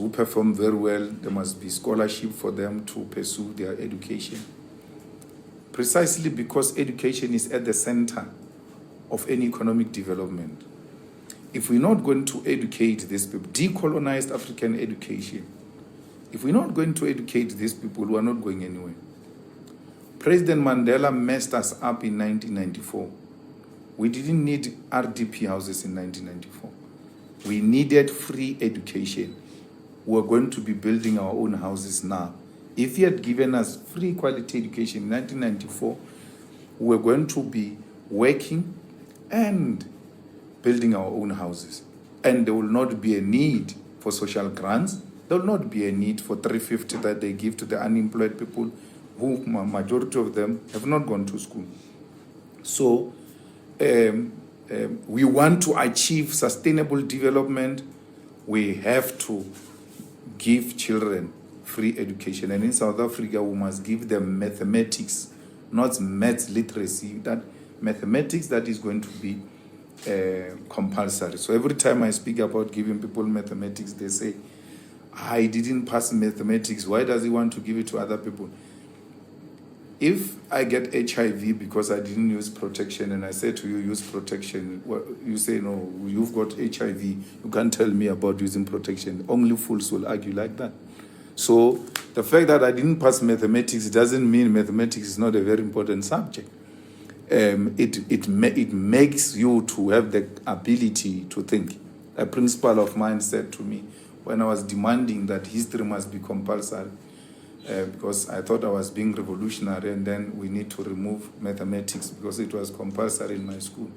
who perform very well, there must be scholarship for them to pursue their education. Precisely because education is at the center of any economic development. If we're not going to educate these people, decolonized African education, if we're not going to educate these people, we are not going anywhere. President Mandela messed us up in 1994. We didn't need RDP houses in 1994. We needed free education. We're going to be building our own houses now. If he had given us free quality education in 1994, we're going to be working and building our own houses. And there will not be a need for social grants. There will not be a need for 350 that they give to the unemployed people, who majority of them have not gone to school. So we want to achieve sustainable development. We have to give children free education. And in South Africa, we must give them mathematics, not maths literacy, that mathematics that is going to be compulsory. So every time I speak about giving people mathematics, they say, I didn't pass mathematics. Why does he want to give it to other people? If I get HIV because I didn't use protection and I say to you, use protection, well, you say, no, you've got HIV. You can't tell me about using protection. Only fools will argue like that. So the fact that I didn't pass mathematics doesn't mean mathematics is not a very important subject. It makes you to have the ability to think. A principal of mine said to me when I was demanding that history must be compulsory, because I thought I was being revolutionary, and then we need to remove mathematics because it was compulsory in my school.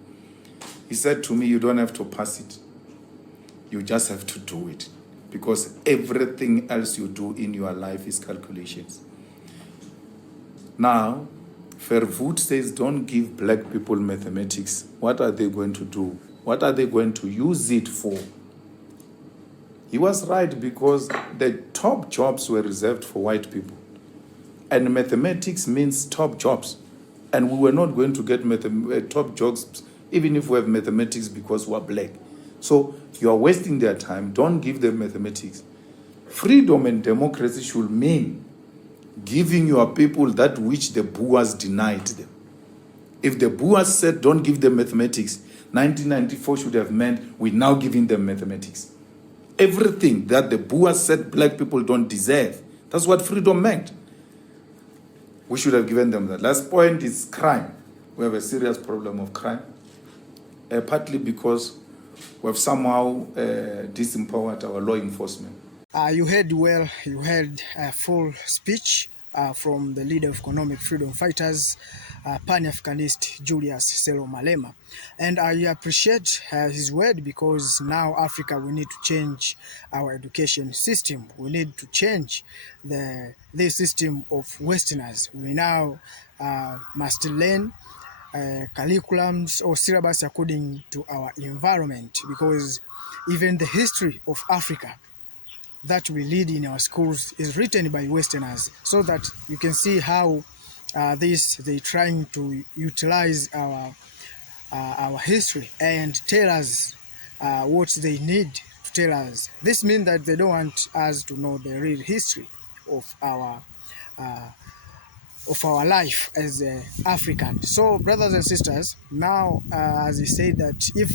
He said to me, you don't have to pass it. You just have to do it, because everything else you do in your life is calculations. Now, Verwoerd says, don't give black people mathematics. What are they going to do? What are they going to use it for? He was right, because the top jobs were reserved for white people. And mathematics means top jobs. And we were not going to get top jobs even if we have mathematics because we are black. So you are wasting their time. Don't give them mathematics. Freedom and democracy should mean giving your people that which the Boers denied them. If the Boers said don't give them mathematics, 1994 should have meant we're now giving them mathematics. Everything that the Boers said black people don't deserve, that's what freedom meant. We should have given them that. Last point is crime. We have a serious problem of crime, partly because we have somehow disempowered our law enforcement. You heard well, you heard a full speech from the leader of economic freedom fighters, Pan-Africanist Julius Malema. And I appreciate his word, because now Africa, we need to change our education system. We need to change the system of Westerners. We now must learn curriculums or syllabus according to our environment, because even the history of Africa that we read in our schools is written by Westerners, so that you can see how they're trying to utilize our history and tell us what they need to tell us. This means that they don't want us to know the real history of our life as Africans. So, brothers and sisters, now as he said that if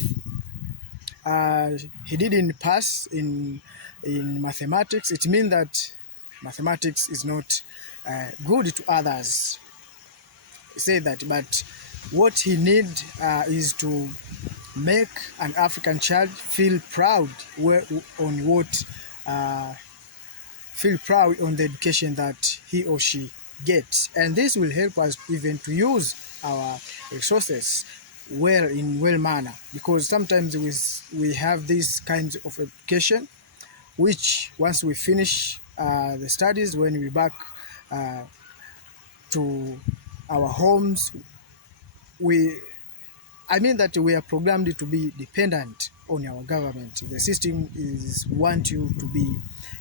he didn't pass in mathematics, it means that mathematics is not good to others. He said that, but what he needs is to make an African child feel proud on the education that he or she gets, and this will help us even to use our resources well manner, because sometimes we have these kinds of education which once we finish the studies, when we back to our homes, I mean that we are programmed to be dependent on our government. The system want you to be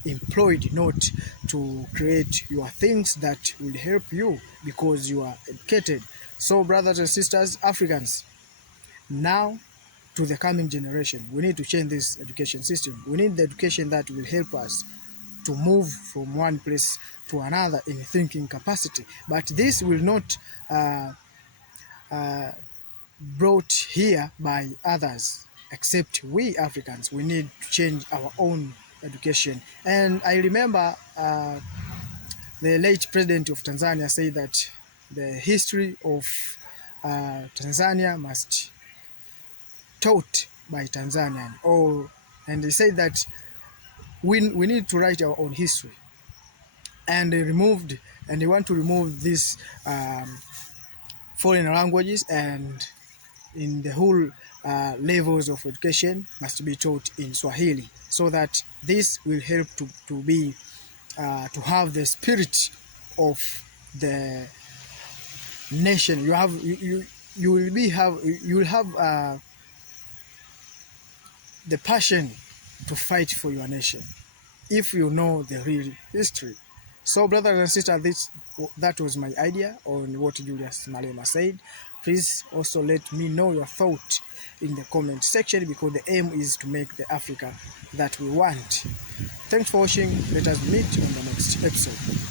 employed, not to create your things that will help you because you are educated. So, brothers and sisters, Africans, now to the coming generation, we need to change this education system. We need the education that will help us to move from one place to another in thinking capacity. But this will not brought here by others, except we Africans. We need to change our own education. And I remember the late president of Tanzania said that the history of Tanzania must taught by Tanzanian. And he said that we need to write our own history. And they want to remove these foreign languages, and in the whole levels of education must be taught in Swahili, so that this will help to have the spirit of the nation. You will have the passion to fight for your nation if you know the real history. So, brothers and sisters, that was my idea on what Julius Malema said. Please also let me know your thought in the comment section, because the aim is to make the Africa that we want. Thanks for watching. Let us meet on the next episode.